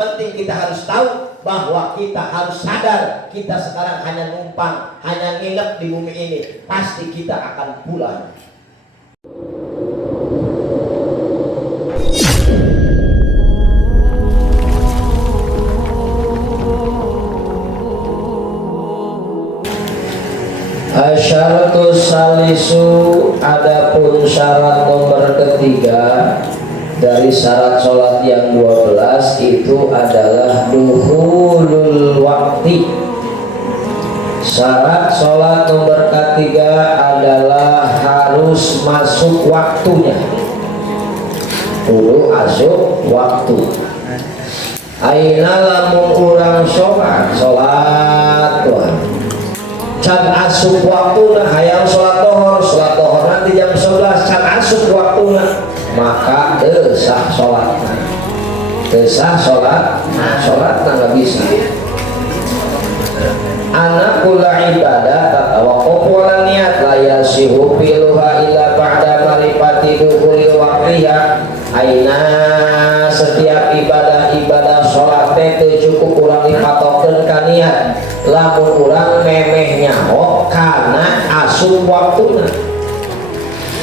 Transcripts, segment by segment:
penting kita harus tahu bahwa kita harus sadar kita sekarang hanya numpang, hanya nginep di bumi ini. Pasti kita akan pulang. Asyaratus salisu, adapun syarat nomor ketiga dari syarat sholat yang 12 itu adalah dukhulul wakti. Syarat sholat nomor ketiga adalah harus masuk waktunya. Kudu masuk waktu. Aina lamun urang sholat Tuhan can asup waktuna, hayang sholat dohor nanti jam 11 can asup waktuna, maka sah sholat, sholat nggak bisa. Anak kula ibadah tatawakuf wala niat la yasihu filuha illa ba'da marifati dukhuli waqtiha. Aina setiap ibadah sholat teh cukup urang dipatokeun ka niat, lamun urang memeh nyaho karena asup waktuna.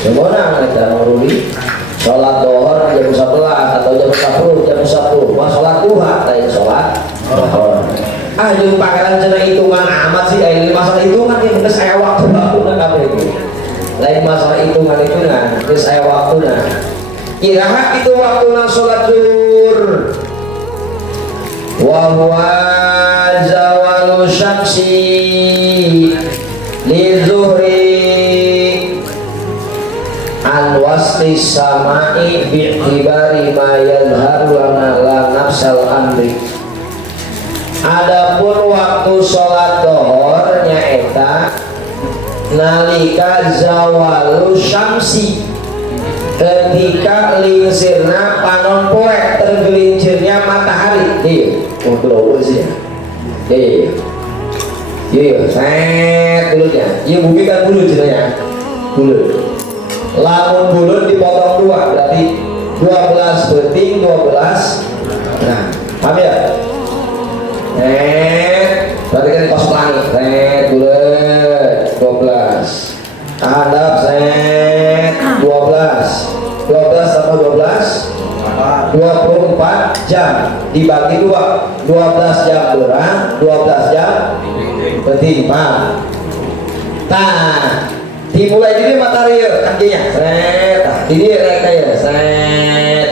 Sebenarnya kita nguruli sholat dohor jam 11 atau jam 10 mah sholat duha lain sholat dohor. Jeung pangeran cenah hitungan amat sih, ini masalah hitungan ini geus aya waktu-waktuna kabeh itu. Lain masalah hitungan geus aya waktuna. Iraha itu waktuna sholat zuhur. Wa huwa zawalu syamsi li zuhri an wasli samai bi'tibari ma yadharu la nafsal amri. Adapun waktu sholat dohor nyaeta nalika zawalu syamsi, ketika lingsirna panon poe, tergelincirnya matahari. Iya, sih. Iya, set bulutnya. Iya, bumi kan bulut ceritanya. Bulut. Lamun bulut dipotong dua, berarti 12 beting 12. Nah, paham ya? Berarti kan kosong langit. Bulut 12. Hadap set 12 sama 12 24 jam dibagi 2, 12 jam berang, 12 jam beting. Tah dimulai dari matahari kakinya set, ini reka ya set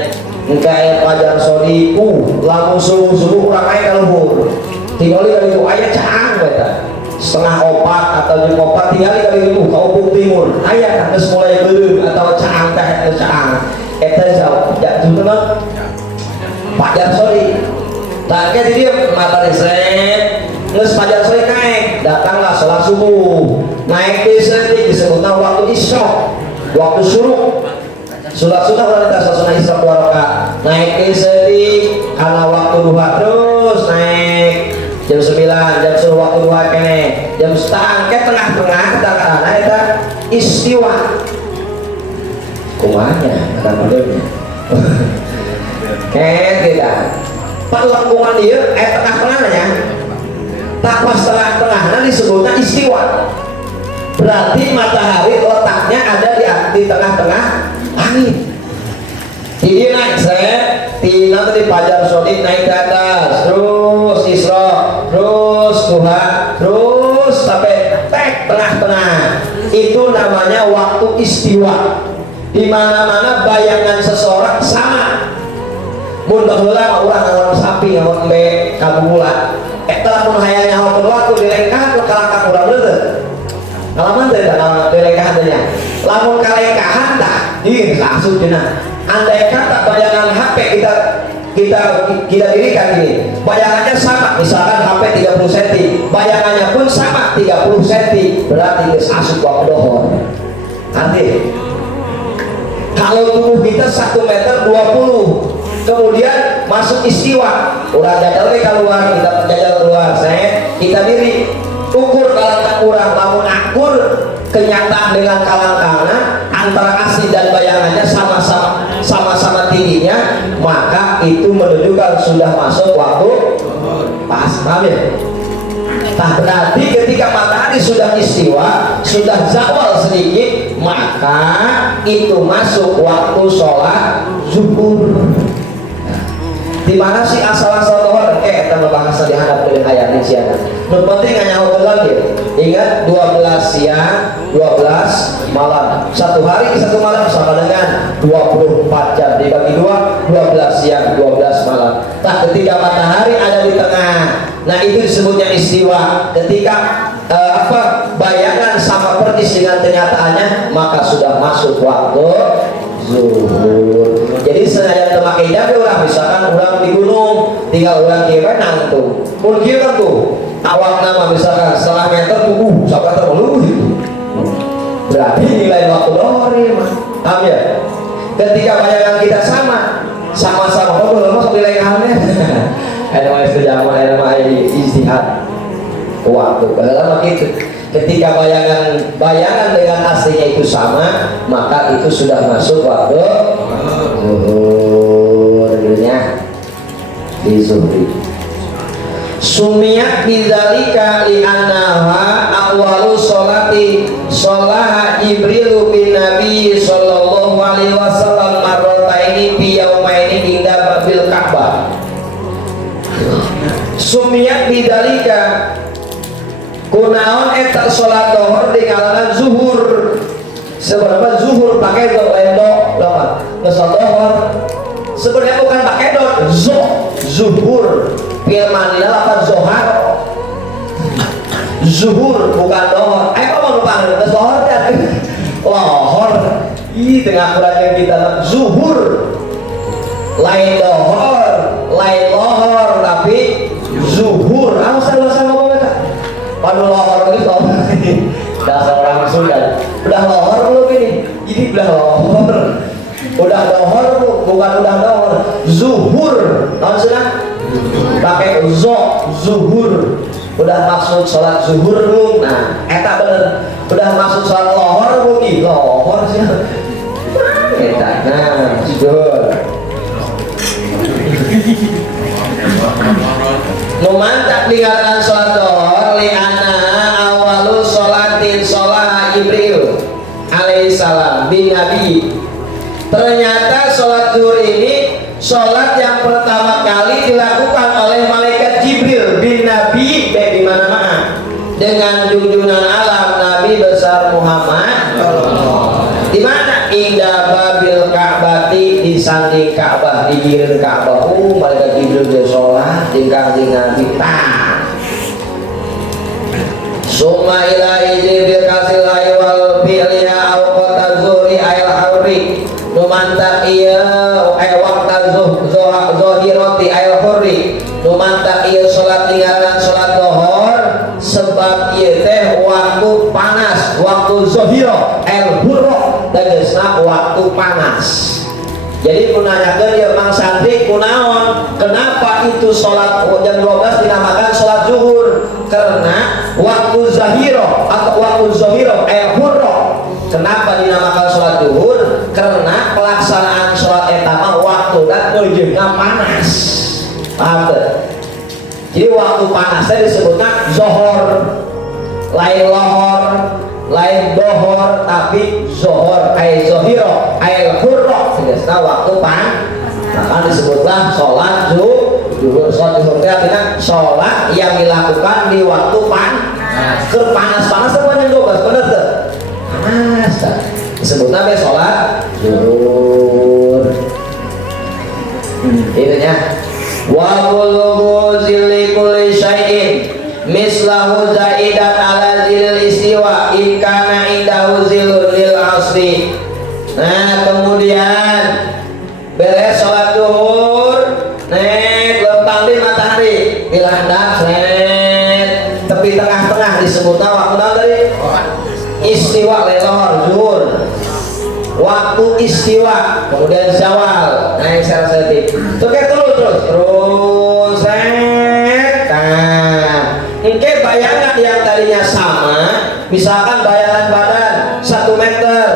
engkai pajar sodiku lamun subuh urang aya kaluhur tinggali kali itu aya caang beta setengah opat atau jam opat tinggali kali itu kaupung timur aya geus mulai beuleum atau caang teh caang eta jauh jatuh pajar sodi. Tah ke di dieu matahari set geus pajar sodi naik, datanglah salat subuh, naik disebutna waktu isya, waktu syuruk. Salat sunnah wanita salat isya 2 rakaat, naik sedih karena waktu duha terus naik jam 9, jam 10 waktu duha kene, jam setengah ke tengah-tengah karena eta istiwa. Kumanya ada modelnya. Tidak. Perlengkungan dia tengah-tengahnya. Tak pas tengah-tengahnya disebutnya istiwa. Berarti matahari letaknya ada di tengah-tengah langit. Jadi naik tina tadi pajar sodik naik ke atas, terus isra, terus duha, terus sampai tengah-tengah. Itu namanya waktu istiwa. Di mana-mana bayangan seseorang sama. Mun baheula urang ngawon sapi ngawon embe kabubulan. Telah mun hayang nyaho waktu dilengkah kalangkang urang teu. Ngalaman teh da dilengkah teh nya. Lamun kalengkahan tah, ieu langsung cenah. Andai kata bayangan HP kita dirikan ini, bayangannya sama, misalkan HP 30 cm, bayangannya pun sama 30 cm, berarti geus asup waktu dohor. Arti kalau tubuh kita 1,20 meter, kemudian masuk istiwa, udah jajal ke keluar, kita jajal keluar, kita diri ukur kalangkang kurang, lamun akur kenyataan dengan kalangkangna antara asli dan bayangannya sama-sama tingginya, maka itu menunjukkan sudah masuk waktu pas. Paham ya? Nah, berarti ketika matahari sudah istiwa, sudah zawal sedikit, maka itu masuk waktu sholat zuhur. Di mana sih asal-asal tohor? Kita membahas dihadap dengan ayat ini siang. Yang penting hanya waktu lagi. Ingat 12 siang, 12 malam. Satu hari satu malam sama dengan 24 jam dibagi 2, 12 siang, 12 malam. Nah, ketika matahari ada di tengah, nah itu disebutnya istiwa. Ketika bayangan sama persis dengan kenyataannya, maka sudah masuk waktu zuhur. Jadi sengaja memakai jaga orang, misalkan orang di gunung tinggal orang kira nantu mungkin kan tuh awak nama misalkan setelah meter tuh sampai terlalu gitu, berarti nilai waktu dohori mah. Paham ya? Ketika bayangan kita sama-sama kok belum masuk nilai halnya ada istijamah, ada istihad waktu dalam gitu. Ketika bayangan dengan aslinya itu sama, maka itu sudah masuk waktu zuhur. Di zuhri sumiyat bidzalika li'annaha awwalu sholati sholaha Jibril bin Nabi sallallahu alaihi wasallam marrataini fi yaumaini inda babil Ka'bah. Sumiyat bidzalika kunaon eta sholat dohor di kalangan zuhur. Sebenarnya zuhur pakai do lama dohor sebenarnya bukan pakai do zuhur firmanina lapan zohar zuhur bukan dohor. Ayo mau panggil dohor dan lohor ih tengah kurangnya kita zuhur lain dohor lain lohor tapi zuhur. Sama ngomong kita padu lohor itu dasar orang Sunda udah lohor belum ini udah lohor udah dohor bukan udah dohor zuhur. Tahun sudah pakai zuhur udah maksud sholat zuhur belum. Nah eta bener udah maksud sholat lohor belum. Lohor sih eta nah zuhur memantak tinggalkan sholat dohor li'ana awalu sholatin sholah Jibril alaihissalam bin Nabi. Ternyata sholat zuhur ini sholat yang pertama kali dilakukan oleh malaikat Jibril bin Nabi di mana-mana dengan junjungan alam Nabi besar Muhammad. Di mana? Indah babil Ka'bati, di sanding Ka'bah, di gilir Ka'bah. Malaikat Jibril dia sholat di kanjeng Nabi. Summa ilahi Jibril kasil aywal fi'liha awqata zuhri ayal hurri numantak iya wakta zohiroti ayal hurri numantak iya sholat tinggalkan sholat dohor sebab iya teh waktu panas waktu zohiro ayal hurro tegesna waktu panas. Jadi menanyakan ya Mang Santri kunaon kenapa itu sholat jam 12 dinamakan sholat zuhur? Karena waktu zahiro atau waktu zohiro hurro. Kenapa dinamakan sholat zuhur? Karena pelaksanaan sholat etama waktu dan menujunya panas. Paham tuh? Jadi waktu panasnya disebutnya zohor, lain lohor, lain dohor, tapi zohor zohiro hurro. Sebenarnya waktu maka disebutlah sholat zuhur. Sholat zuhur itu artinya sholat yang dilakukan di waktu panas semuanya 12 bener tuh panas disebutnya sholat zuhur. Itunya wa kullu zilli kulli syai'in mislahu zaidan ala zilil istiwa in kana indahu zilul lil asri. Nah kemudian beres sholat zuhur lempang di matahari dilandap tepi tengah-tengah disebutnya waktu dari istiwa lelor zuhur waktu istiwa kemudian zawal naik selesai terus nah ini bayangan yang tadinya sama misalkan bayangan badan 1 meter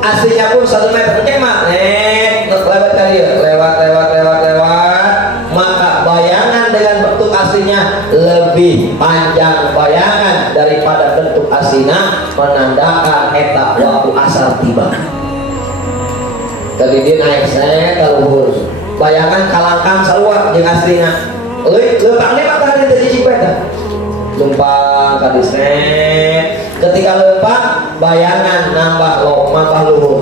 aslinya pun 1 meter kemah lewat kali lewat bayangan dengan bentuk aslinya lebih panjang bayangan daripada bentuk aslinya menandakan eta waktu asar tiba. Jadi dia naik saya kaluhur bayangan kalangkang sarua jeung aslinya lempang nih matahari tadi cipeta lempang tadi set ketika lempang bayangan nambah luhur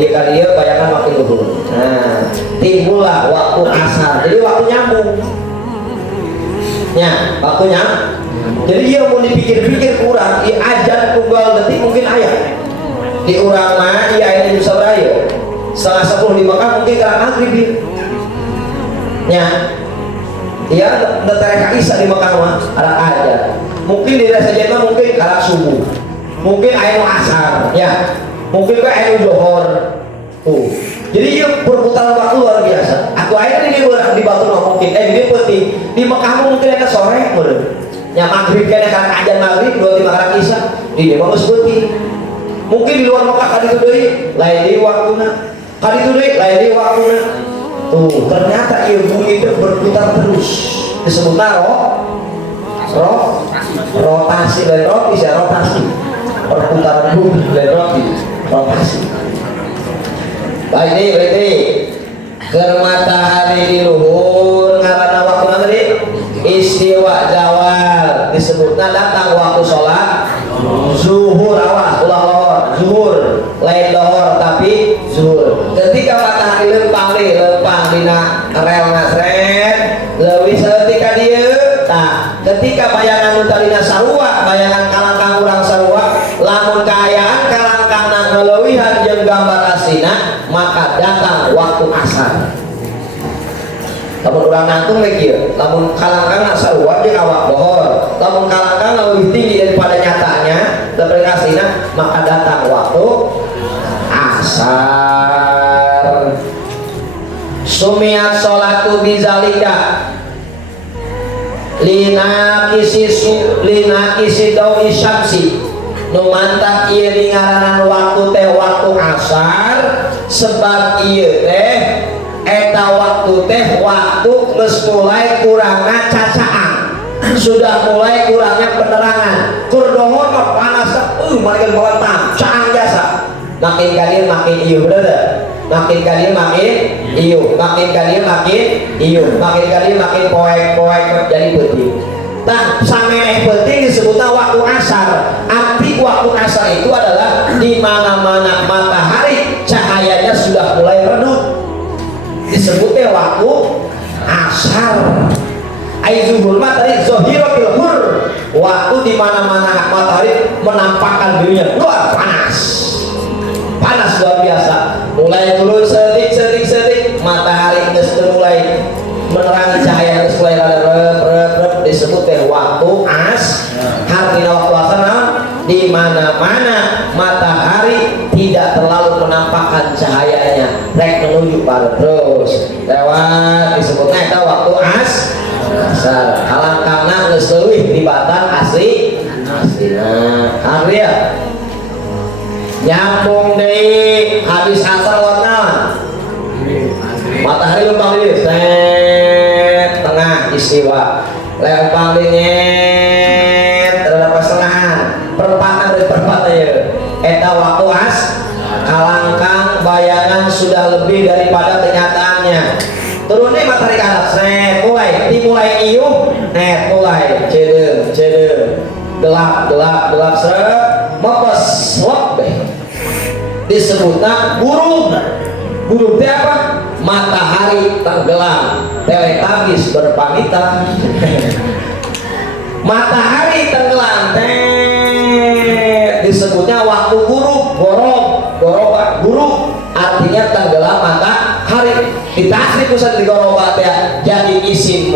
iya kali ya bayangan makin luhur. Nah timbullah waktu asar jadi waktu nyambung ya waktunya jadi dia mau dipikir-pikir kurang di ajan tunggal detik mungkin ayah di urang mah iya ini bisa beraya setengah 10 di Mekah mungkin karena maghrib ya iya netereka Isya di Mekah mah ada aja mungkin di rasa jenah mungkin karena subuh mungkin air asar ya mungkin ke air johor tuh jadi dia perputaran waktu luar biasa aku air ini di batu mungkin ini penting di Mekah mungkin ada sore ya maghrib kan karena ajan maghrib 2-5 kali Isya di dia bagus penting mungkin di luar Mekah kali itu deh lain di waktunya kali itu deh lain di waktunya tuh ternyata ilmu itu berputar terus disebut rotasi dari roti saya rotasi perputaran bumi dari roti rotasi baik nih ke matahari di luhur karena waktu nanti istiwa zawal disebutnya datang waktu sholat zuhur awas ulah lohor zuhur lain lohor tapi zuhur ketika matahari lempang dina rel nasret lebih seketika dia nah ketika bayangan utalina sarua bayangan kalangkang urang sarua lamun kaayaan kalangkang na ngelewihan jeung gambar asina maka datang waktu asar lamun urang nangtung lagi lamun kalangkang na sarua jeung awak bohor lamun kalangkang lebih tinggi daripada nyatanya daripada asina maka datang waktu asar. Sumiat sholatu bizalika lina kisi dawi syamsi numantak ieu ngaranan waktu teh waktu asar sebab ieu teh eta waktu teh waktu geus mulai kurangna cacaan sudah mulai kurangnya penerangan kurdohor mah panas makin melentang caang jasa makin kali makin ieu bener makin kali makin ieu makin kali makin ieu makin kali makin poek jadi penting tah sameh penting disebutnya waktu asar arti waktu asar itu adalah di mana-mana matahari cahayanya sudah mulai redup disebutnya waktu asar ai zuhur mah tadi zohiratul hur waktu di mana-mana matahari menampakkan dirinya luar panas luar biasa mulai turun sedik matahari geus mulai menerangi cahaya geus mulai rep disebut teh waktu hartina waktu asar di mana-mana matahari tidak terlalu menampakkan cahayanya rek menuju pada terus lewat disebutnya eta waktu asar kalangkangna geus leuwih tibatan aslina karya nyambung deh habis asar warna matahari lempang di set tengah istiwa lempang di nyet terdapat pertengahan perempatan dari perempatan ya eta waktu kalangkang bayangan sudah lebih daripada kenyataannya turunnya matahari kanan set mulai iuh mulai cedeng gelap set mepes disebutnya burung teh apa matahari tenggelam teletabis berpamitan matahari tenggelam disebutnya waktu gorob artinya tenggelam matahari ditasrif pusat di gorobat ya jadi isim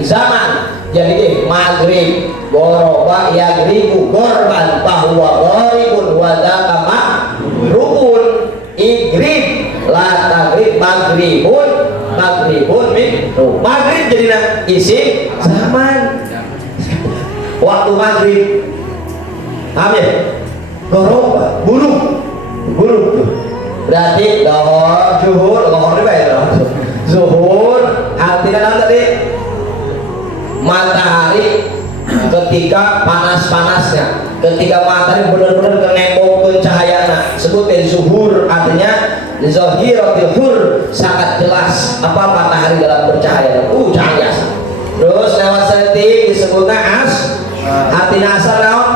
zaman jadi maghrib goroba yagribu gorban bahwa goribun wadakama rukun igrib la tagrib maghribun min maghrib jadi isim zaman waktu maghrib paham ya goroba burung tuh berarti lohor zuhur lohor juga ya zuhur artinya tadi matahari ketika panas-panasnya, ketika matahari benar-benar kenembongkeun cahayana, sebutnya zuhur, artinya zahiratul hur, sangat jelas apa matahari dalam bercahaya, cahaya. Terus lewat setik disebutnya artinya asal naon,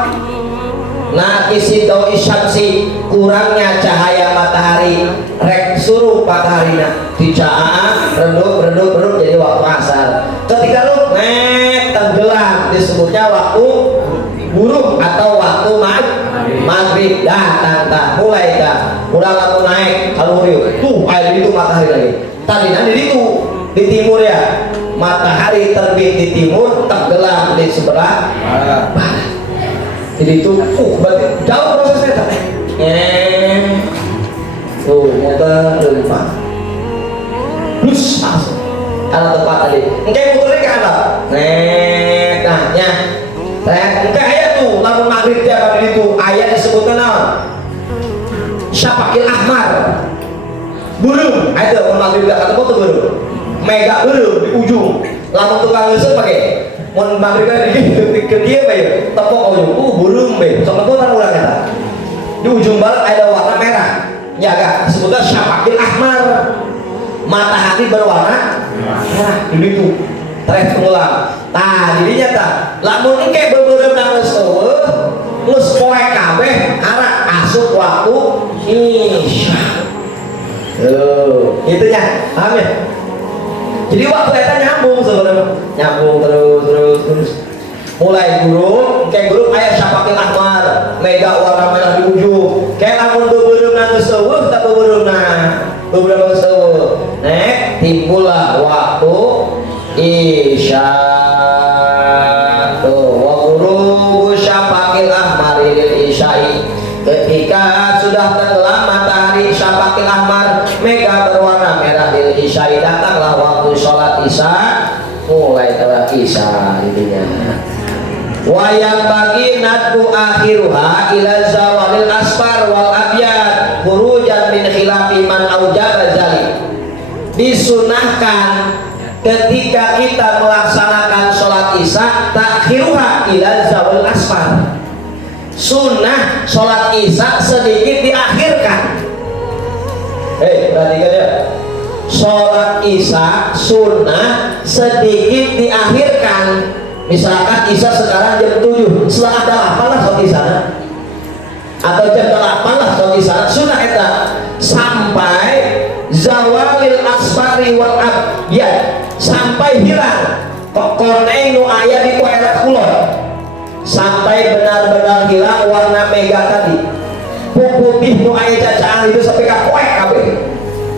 nakisi dawi syamsi, kurangnya cahaya matahari, rek suruh mataharinya dicaan redup jadi waktu asar. Ketika lu tenggelam disebutnya waktu buruk atau waktu maghrib. Dah mulai lalu naik kalori tuh air itu matahari lagi. Tadi nanti itu di timur ya, matahari terbit di timur, tenggelam di sebelah barat. Jadi itu berarti jauh prosesnya tadi. Muter lupa. Plus masuk. Karena tepat tadi. Engke muternya ke kanan. Nahnya. Engke ayat tuh, lalu maghrib dia kali itu ayat disebutkan naon? Syafaqil ahmar. Burung. Ada maghrib dia ketemu tuh burung. Mega burung di ujung. Lalu tukang ngeuseut pakai mun maghrib ke dia bae. Tepok ujung. Burung bae. Sok tepok kan ulang eta. Di ujung barat ada warna merah. Ya gak? Disebutkan syafaqil ahmar. Matahari berwarna merah. Itu terus pengulang. Jadinya tak. Lamun engke bebereup nang geus eueuh, geus poe kabeh arah asup waktu isya. Itu nya. Paham ya? Jadi waktu eta nyambung sebenarnya. Nyambung terus. Mulai guru, kayak guru ayat syafaqil ahmar, mega warna merah di ujung. Kayak lamun bebereup nang geus eueuh, tak bebereup beberapa sewu timbullah waktu isya tuh waktu syafaqil ahmar lil isyai, ketika sudah tenggelam matahari syafaqil ahmar mega berwarna merah lil isyai, datanglah waktu sholat isya, mulai sholat isya intinya. Wayang bagi nadu akhiruha ila zawalil asfar wal abyad khurujan min khilafi man aujaba zalik. Disunahkan ketika kita melaksanakan sholat isya takhiruha ila zawalil asfar. Sunnah sholat isya sedikit diakhirkan. Perhatikan ya. Sholat isya sunnah sedikit diakhirkan. Misalkan isya sekarang jam 7, setelah ada apalah sholat isya, atau jam 8 lah sholat isya, sunnah eta sampai zawalil asfari wal abyad, sampai hilang koneng nu aya di daerah kulon, sampai benar-benar hilang warna mega tadi, putih nu aya cacaan itu sampai ka poek kabeh.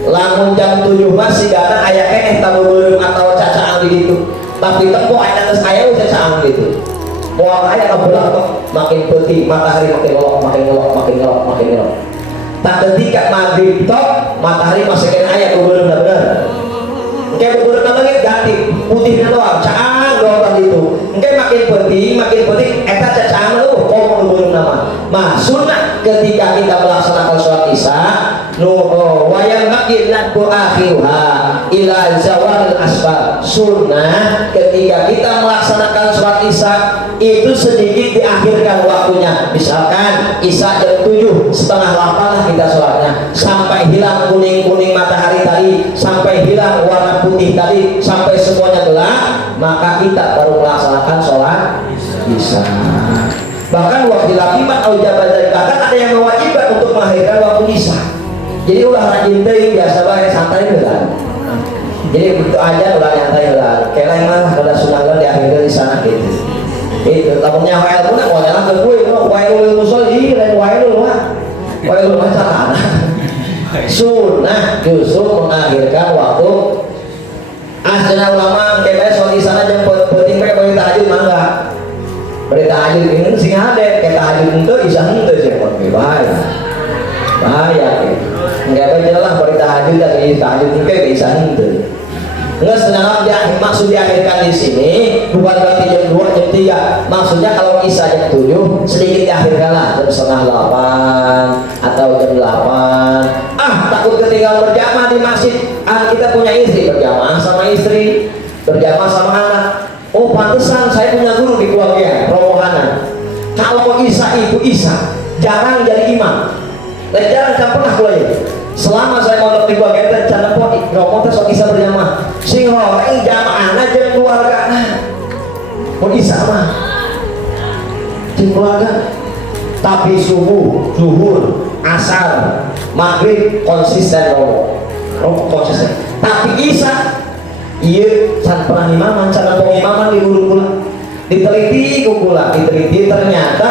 Lamun jam 7 masih gana aya keneh tabureum atau cacaan di ditu. Tapi tepuk ayat saya udah cacang gitu. Mau ayat belah makin putih, matahari makin ngelok. Tak ketika maghrib tok, matahari masih kena ayat bener-bener. Kayak bener-bener lagi ganti putihnya doang, cacang doang itu. Kayak makin putih, eta cacang lu, bener nama. Sunnah ketika kita melaksanakan sholat isya, wayang makin nadbu akhiruha ila zawalil asfar. Sunnah ketika kita melaksanakan sholat isya itu sedikit diakhirkan waktunya. Misalkan isya jam 7, setengah 8 lah kita sholatnya, sampai hilang kuning matahari tadi, sampai hilang warna putih tadi, sampai semuanya gelap, maka kita baru melaksanakan sholat isya. Bahkan waktu lakiman bahkan ada yang mewajibkan untuk melahirkan waktu isya. Jadi ulah rajin teh biasa bae santai kan. Jadi begitu aja ulah nyantai lah. Kayak mah pada sunahkan diakhirkan di sana gitu. Itu lamunnya wae pun mau jalan ke kuy, wae lu musolli lain wae lu mah. Wae lu macam sunnah justru mengakhirkan waktu. Asna ulama kayak sholat di sana jam penting bae bagi tahajud mangga. Bari tahajud ini sing ade kayak tahajud itu isya henteu sih bahaya enggak bener lah bari tahajud dari tahajud ke isya henteu. Nggak sedang maksud diakhirkan di sini bukan berarti jam 2 jam 3. Maksudnya kalau isya jam 7 sedikit diakhirkan lah jam setengah 8 atau jam 8. Takut ketinggalan berjamaah di masjid. Kita punya istri, berjamaah sama istri, berjamaah sama anak. Oh pantesan saya punya guru di keluarga romohanan. Kalau Isa itu Isa, jarang jadi imam. Dan jarang kan pernah kuliah. Selama saya mau di keluarga itu jangan po romo sok Isa berjamaah. Sing horeng jamaah aja keluarga. Oh Isa mah di keluarga. Tapi subuh, zuhur, asar, maghrib konsisten romo konsisten. Tapi Isa iya, can pernah imaman, can pengimaman di guru pula, diteliti kukula, diteliti ternyata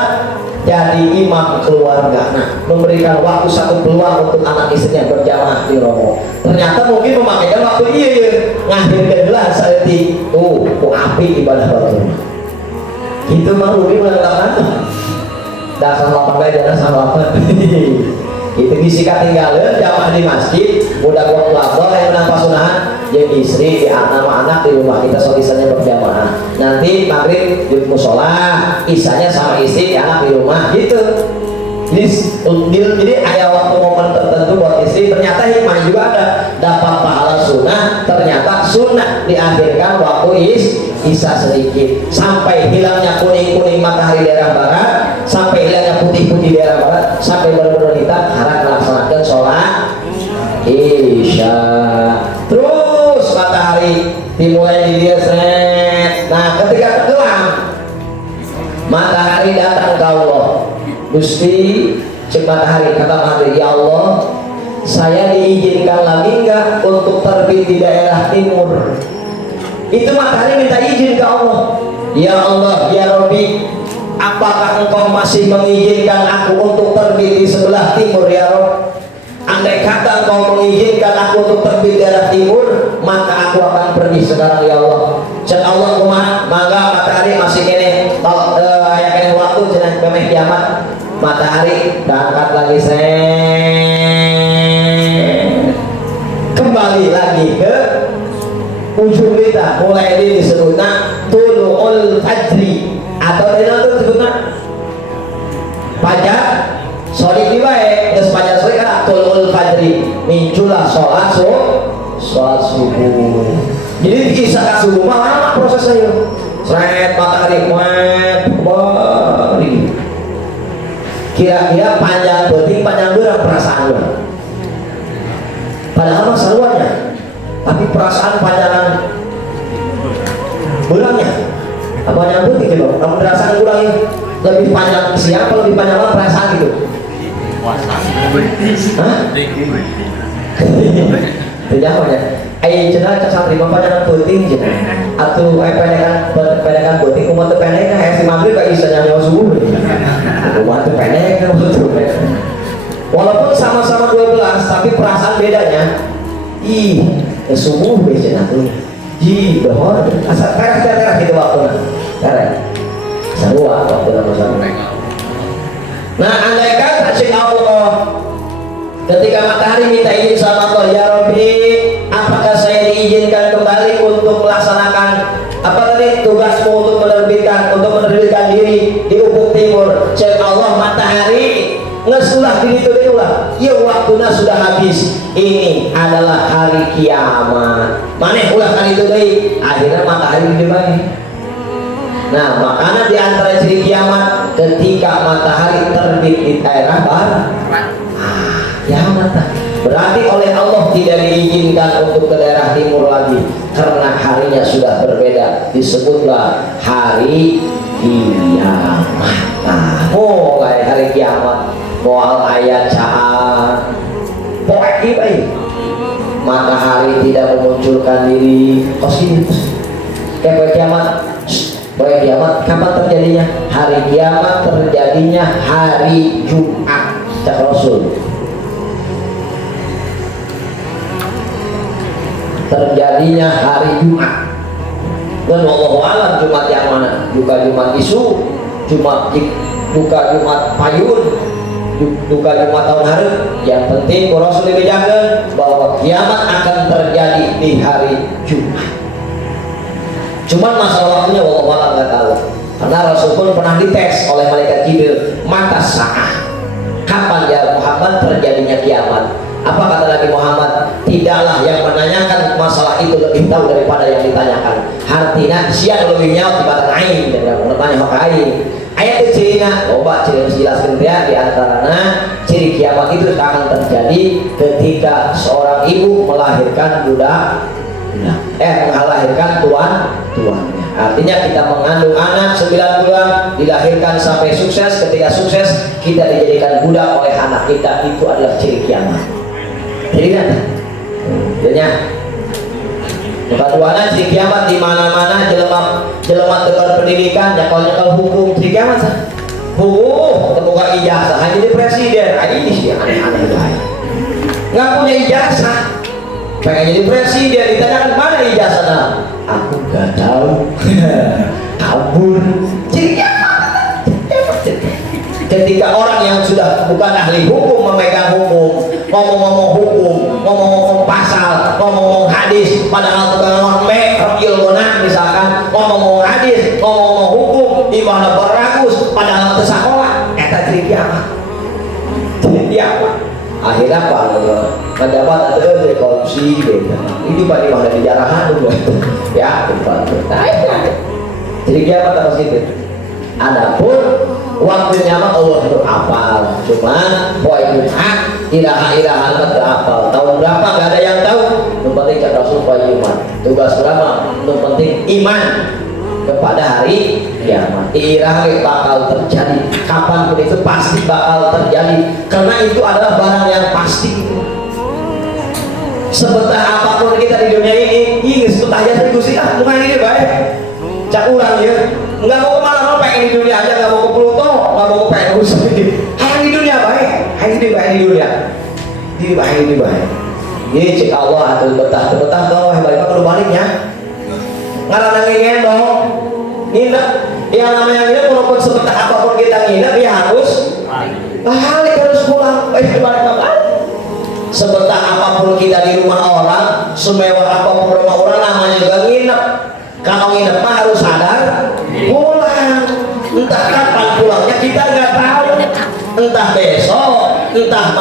jadi imam keluarga. Nah, memberikan waktu satu peluang untuk anak istrinya berjamaah di romo. Ternyata mungkin memakaikan waktu iya, ngakhirkan lah saya di, ku api ibadah waktu. Itu mah mungkin mengatakan, dasar lapar baik dan dasar lapar. Itu disikat tinggalin jamaah di masjid, udah gua pelabel yang menang pasunahan. Jadi istri, di anak-anak di rumah kita soal isanya berjamaah. Nanti maghrib di musola, isanya sama istri, di anak di rumah gitu. Jadi ada waktu momen tertentu buat istri. Ternyata hikmah juga ada, dapat pahala sunnah. Ternyata sunnah diakhirkan waktu isya sedikit, sampai hilangnya kuning-kuning matahari daerah barat, sampai hilangnya putih-putih daerah barat, sampai benar-benar kita harap melaksanakan sholat isya. Terus matahari dimulai di dia seret. Nah ketika tenggelam matahari datang ke Allah. Gusti cek matahari, kata matahari, ya Allah saya diizinkan lagi enggak untuk terbit di daerah timur. Itu matahari minta izin ke Allah. Ya Allah, ya Rabbi, apakah engkau masih mengizinkan aku untuk terbit di sebelah timur ya Rabb? Andai kata engkau mengizinkan aku untuk terbit di daerah timur, maka aku akan pergi sekarang ya Allah. Cek Allah kumaha, maka matahari masih kene aya kene waktu jeneng kemeh kiamat. Matahari berangkat lagi kembali lagi ke ujung kita, mulai ini disebutnya tulu'ul fajri atau itu disebutnya fajar solik dibae, terus fajar solik kan tulu'ul fajri, muncullah sholat subuh. Jadi isya subuh mah lama prosesnya, seret matahari kembali. Kira-kira panjang berarti panjang berapa perasaan lo? Padahal mah seruannya, tapi perasaan panjangan kurangnya apa nyambut gitu loh. Kamu perasaan kurangnya lebih panjang siapa, lebih panjang apa perasaan gitu? Hah? Tidak ya. Ayo cenah cak santri mah panjangan penting je. Atuh penekan penting umat teu pendek kan si maghrib ka isya nyawa subuh. Umat teu pendek kan betul. Walaupun sama-sama 12 tapi perasaan bedanya. Subuh we cenah tuh. Dohor asa terah gitu waktu. Terah. Sarua waktu sama-sama. Nah, andai kata si Allah ketika matahari minta izin sama Allah, ya Rabbi, apakah saya diizinkan kembali untuk melaksanakan apa tadi tugasmu untuk menerbitkan diri di ufuk timur? Cek Allah, matahari ngesulah di itu ulah. Ya waktunya sudah habis. Ini adalah hari kiamat. Maneh ulah kali itu deui. Akhirnya matahari dibae. Nah, makanya di antara ciri kiamat ketika matahari terbit di daerah barat. Kiamat berarti oleh Allah tidak diizinkan untuk ke daerah timur lagi karena harinya sudah berbeda, disebutlah hari kiamat. Nah, kayak hari kiamat moal ayat caan poek matahari tidak memunculkan diri kayak poek kiamat kapan terjadinya? Hari kiamat terjadinya hari Jumat cak Rasul. Terjadinya hari Jumat. Dan wallahu alam Jumat yang mana? Buka Jumat isu, buka Jumat payun, buka Jumat tahun hari. Yang penting Rasul dibedakan bahwa kiamat akan terjadi di hari Jumat. Cuman masalah waktunya wallahu alam nggak tahu. Karena Rasul pun pernah dites oleh malaikat Jibril, mata sa'ah, kapan ya Muhammad terjadinya kiamat? Apa kata Nabi Muhammad? Tidaklah yang menanyakan masalah itu itu lebih tahu daripada yang ditanyakan. Artinya siang lebih nyawa tibatan aing dan bertanya hok aing. Ayat itu cirinya, coba ciri jelaskan dia di antaranya ciri kiamat itu akan terjadi ketika seorang ibu melahirkan melahirkan tuannya. Artinya kita mengandung anak 9 bulan, dilahirkan sampai sukses. Ketika sukses kita dijadikan budak oleh anak kita, itu adalah ciri kiamat. Jadi kan? Jadinya keduanya ciri kiamat di mana-mana jelema tebar pendidikan, nyakal hukum, ciri kiamat sah. Terbuka ijazah hanya jadi presiden. Ini sih aneh-aneh baik. Nggak punya ijazah, pengen jadi presiden, ditanyakan mana ijazahnya? Aku gak tahu. Kabur. Ciri kiamat. Ketika orang yang sudah bukan ahli hukum memegang hukum, ngomong-ngomong hukum, ngomong-ngomong pasal, ngomong-ngomong hadis, padahal tukang ngomong ilmunan misalkan, ngomong-ngomong hadis, ngomong-ngomong hukum, ibadah beragus, padahal tersakola, eta ciri kiamat. Ciri kiamat. Akhirnya apa? Mendapat ada korupsi, itu pada mana di jarahan dulu, ya, jadi kiamat apa sih itu? Adapun waktunya mah Allah berapal, cuman poin hak ilaha berapal. Tahun berapa gak ada yang tahu. Yang penting kata Rasul iman. Tugas berapa? Yang penting iman kepada hari kiamat. Irah bakal terjadi. Kapanpun itu pasti bakal terjadi. Karena itu adalah barang yang pasti. Sebetah apapun kita di dunia ini sebetah aja tadi Gusti bukan ini baik. Cak ulang ya. Enggak mau kemana-mana, pengen di dunia aja, enggak mau ke Pluto, enggak mau ke Venus. Hanya di dunia baik, hanya di dunia. Di baik. Ini cek Allah atau betah dong, balik perlu baliknya. Ngarana ngendong, nginep. Yang namanya nginep, walaupun sebetah apapun kita nginep, ya harus balik, harus pulang. Balik. Sebetah apapun kita di rumah orang, semewah apapun rumah orang, namanya juga nginep. Kalau nginep mah harus sadar pulang. Entah kapan pulangnya kita nggak tahu. Entah besok, entah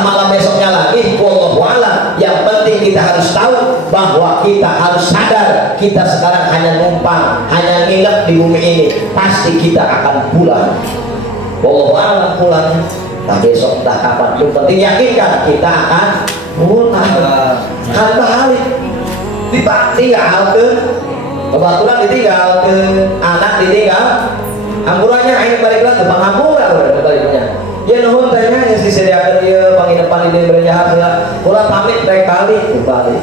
malam besoknya lagi. Wallahu a'lam. Yang penting kita harus tahu bahwa kita harus sadar kita sekarang hanya numpang, hanya nginep di bumi ini. Pasti kita akan pulang. Wallahu a'lam pulangnya. Entah besok, entah kapan. Yang penting yakinkan kita akan pulang. Kan balik. Ditinggal ke kebetulan ditinggal ke anak ditinggal ampurannya ini balik lagi bang ampura baliknya ya nuhun tanya yang disediakan dia penginapan di berjahat pula pamit kali balik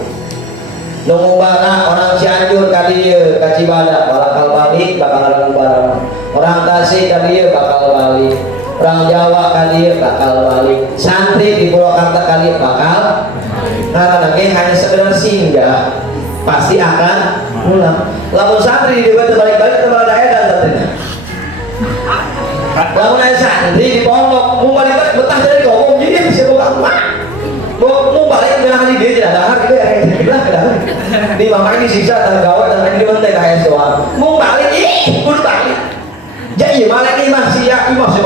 nunggu barang orang Cianjur kali dia Kacibada bakal balik bakal barang orang Tasik kali dia bakal balik orang Jawa kali dia bakal balik santri di Purwakarta kali bakal karena nanti hanya sekedar singgah pasti akan pulang. Lamun santri di bawah terbalik-balik terbalik daerah tentunya. Lamun ada santri di pondok, mau balik betah dari ngomong jadi bisa buka rumah. Mau balik bilang di dia tidak dahar gitu ya di makanya disiksa dan gawat dan di bantai kayak doang. Mau balik udah balik. Jadi balik ini masih ya masih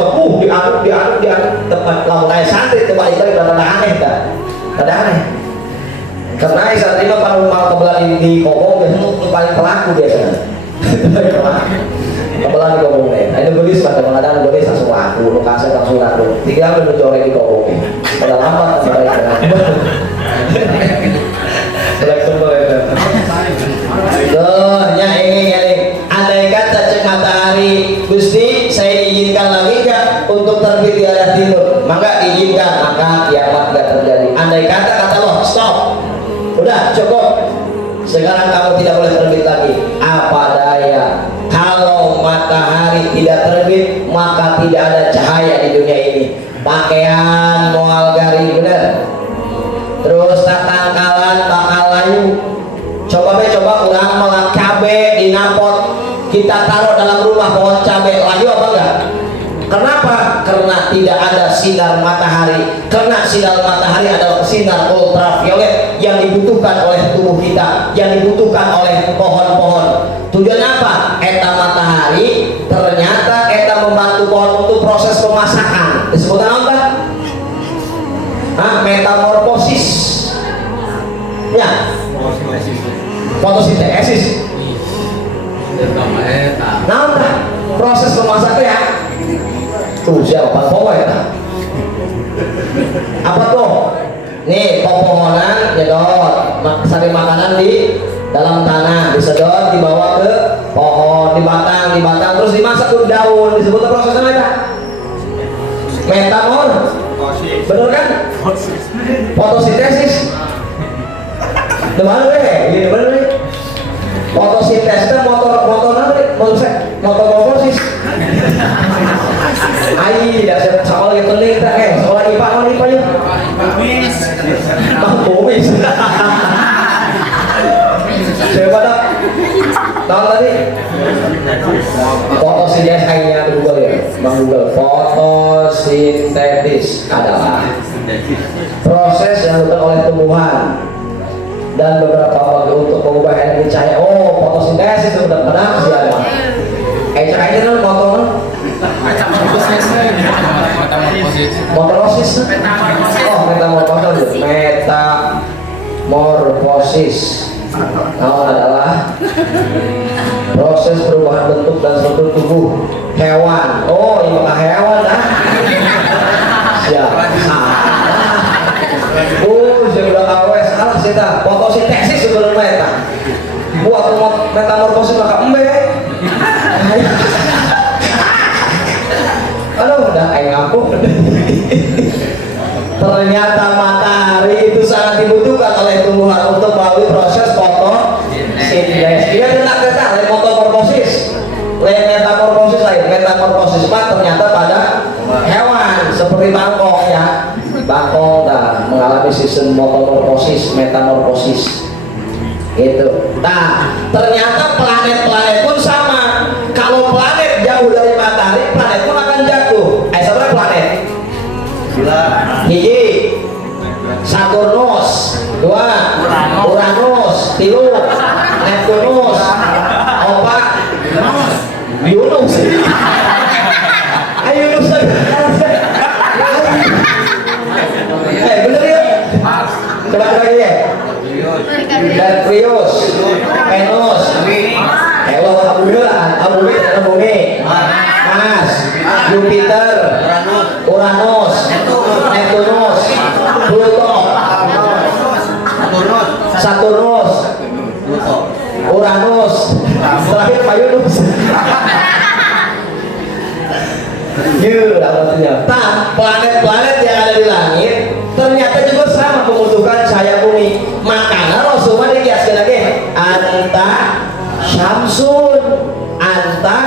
diaduk tempat lamun ada santri terbalik-balik ada aneh tak? Ada aneh. Karena saat ini kalau mau kebelan di Kobong biasanya paling pelaku biasanya. Kebelan di Kobong nih. Ini gelis pada pengadaan gelis langsung laku, lokasi langsung laku. Tinggal mencoreng di Kobong. Pada lambat sampai selek semua itu. Tuh, ini. Andai kata cek matahari, Gusti, saya izinkan lagi nggak untuk terbit di arah timur? Maka izinkan, maka kiamat nggak terjadi. Andai kata Allah, stop. Udah cukup. Sekarang kamu tidak boleh terbit lagi. Apa daya? Kalau matahari tidak terbit, maka tidak ada cahaya di dunia ini. Pakaian moal garing bener. Terus tatangkalan bakal layu. Coba ulang melang cabe di napot. Kita taruh dalam rumah pohon cabe layu apa enggak? Kenapa? Karena tidak ada sinar matahari. Karena sinar matahari adalah sinar ultraviolet yang dibutuhkan oleh tubuh kita, yang dibutuhkan oleh pohon-pohon. Tujuan apa? Eta matahari ternyata eta membantu pohon untuk proses pemasakan. Disebutkan apa? Metamorfosis. Ya. fotosintesis. Nah, proses memasak ya. Tuh siapa pokok ya? Apa tuh? Nih pepohonan nyedot sari makanan di dalam tanah, disedot dibawa ke pohon, dibatang terus dimasak ke daun, disebut prosesnya apa? Metamorfosis. Bener kan? Fotosintesis. Dimana deh? Ini bener nih. Fotosintesis itu motor Ai, tidak sekolah yang penting tak sekolah IPA ya. Bubis. Coba dah. Tahu tadi? Fotosintesis hanya di Google ya, Bang Google. Fotosintesis adalah proses yang dilakukan oleh tumbuhan dan beberapa waktu untuk mengubah energi cahaya. Oh, fotosintesis itu benar-benar sih ada. Cahaya itu motor. Metamorfosis. Oh, metamorfosis. Adalah proses perubahan bentuk dan struktur tubuh hewan. Oh, ini mah hewan dah. Siap. Saya udah awes salah sih dah. Fotosintesis sebelum meta. Buat metamorfosis maka aduh udah ngaku. Ternyata matahari itu sangat dibutuhkan oleh tumbuhan untuk melalui proses fotosintesis. Dia tidak kata metamorfosis, metamorfosis ternyata pada hewan seperti bangkok ya. Bangkok mengalami sistem metamorfosis itu. Nah, ternyata planet-planet pun sama. Kalau planet jauh dari matahari, planet pun akan jatuh. Seberapa planet? Hiji Saturnus, 2 Uranus, 3 Neptunus, 4 Yunus. Ayo Yunus. Bener ya? Coba lagi ya. Merkurius, Venus, Bumi, Mars, Jupiter, Uranus, Neptunus, Pluto, Saturnus, Uranus, terakhir Pak Yunus. Nah, planet-planet yang ada di langit ternyata juga sama membutuhkan cahaya bumi. Makanya Rasulullah dikiaskan lagi anta syamsun, anta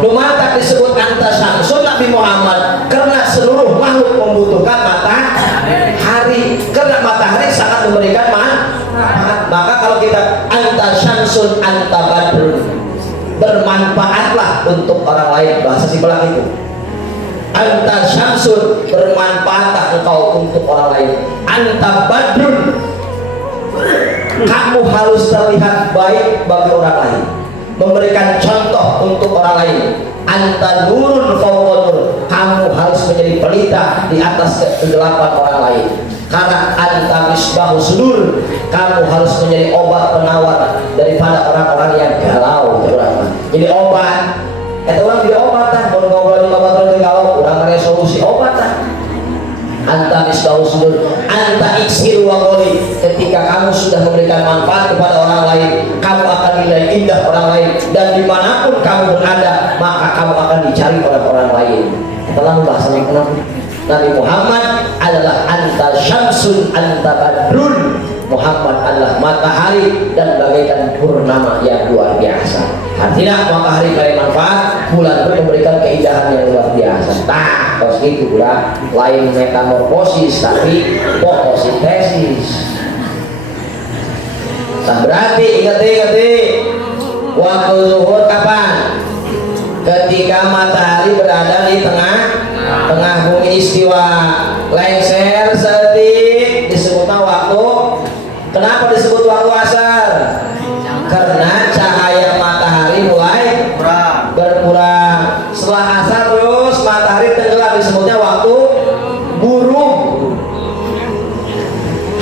lumata disebut anta syamsun Nabi Muhammad karena seluruh makhluk membutuhkan matahari, karena matahari sangat memberikan manfaat. Maka kalau kita anta syamsun anta badrun, bermanfaatlah untuk orang lain, bahasa simpel itu. Anta syamsun, bermanfaatlah engkau untuk orang lain. Anta badrun, kamu harus terlihat baik bagi orang lain, memberikan contoh untuk orang lain. Anta nurun fawqa nur, kamu harus menjadi pelita di atas kegelapan orang lain. Karena anta misbahu sudur, kamu harus menjadi obat penawar daripada orang-orang yang galau. Jadi obat, orang jadi obat kan, kalau ngobrol di obat orang galau, orang resolusi obat kan. Anta misbahu sudur, anta iksir wa qoli, ketika kamu sudah memberikan manfaat kepada orang lain, kamu akan nilai indah orang lain, dan dimanapun kamu berada, maka kamu akan dicari oleh orang lain. Setelah bahasanya kenapa? Nabi Muhammad adalah anta syamsun anta badrun. Muhammad adalah matahari dan bagaikan purnama yang luar biasa. Artinya matahari beri manfaat, bulan pun memberikan keindahan yang luar biasa. Nah, terus itu pula lain metamorfosis tapi fotosintesis. Nah, berarti ingat waktu zuhur kapan? Ketika matahari berada di tengah bumi istiwa, lengser setik disebutnya waktu. Kenapa disebut waktu asar? Karena cahaya matahari mulai berkurang. Setelah asar terus matahari tenggelam, disebutnya waktu buruk.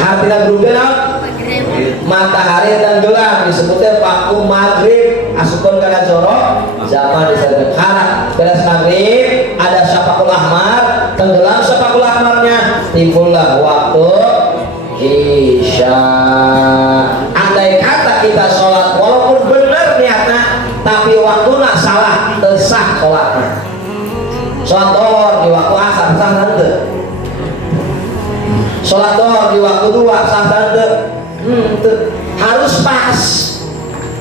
Artinya berubah masukkan ke zoro zaman disebut haram. Beres maghrib ada syafaqul ahmar, tenggelam syafaqul ahmarnya, timbullah waktu isya. Andai kata kita sholat walaupun benar niatnya tapi waktunya salah, sah sholatnya. Sholat dohor di waktu asar sah nanti, sholat dohor di waktu dua sah nanti, harus pas.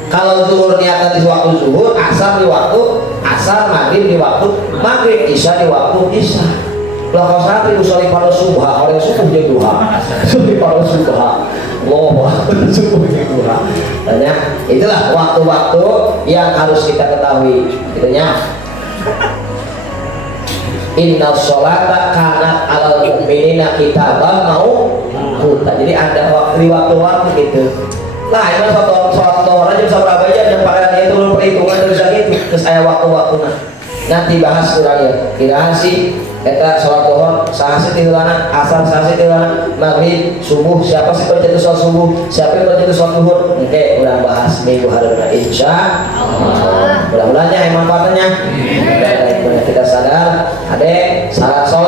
Kalau zuhur niatnya di waktu zuhur, asar di waktu asar, maghrib di waktu maghrib, isya di waktu isya. Lah kalau santri usali pada subuh, oleh subuh jadi duha, usali pada subuh, loh, subuh jadi duha. Dan ya, itulah waktu-waktu yang harus kita ketahui, gitunya. Inna sholata kanat alal mu'minina kitaban mauquta. Jadi ada waktu-waktu gitu. Lah ini suatu orang aja bisa berapa aja yang pada itu belum perhitungan dari gitu. Terus saya waktu-waktunya nanti bahas kurang ya. Kira sih kita sholat duhur sahasi tilana, asar sahasi tilana, maghrib, subuh siapa sih baca itu sholat subuh, siapa yang baca itu sholat duhur. Oke, udah bahas minggu hari ini insya Allah. Mudah-mudahan ya manfaatnya. Kita sadar, adek syarat sholat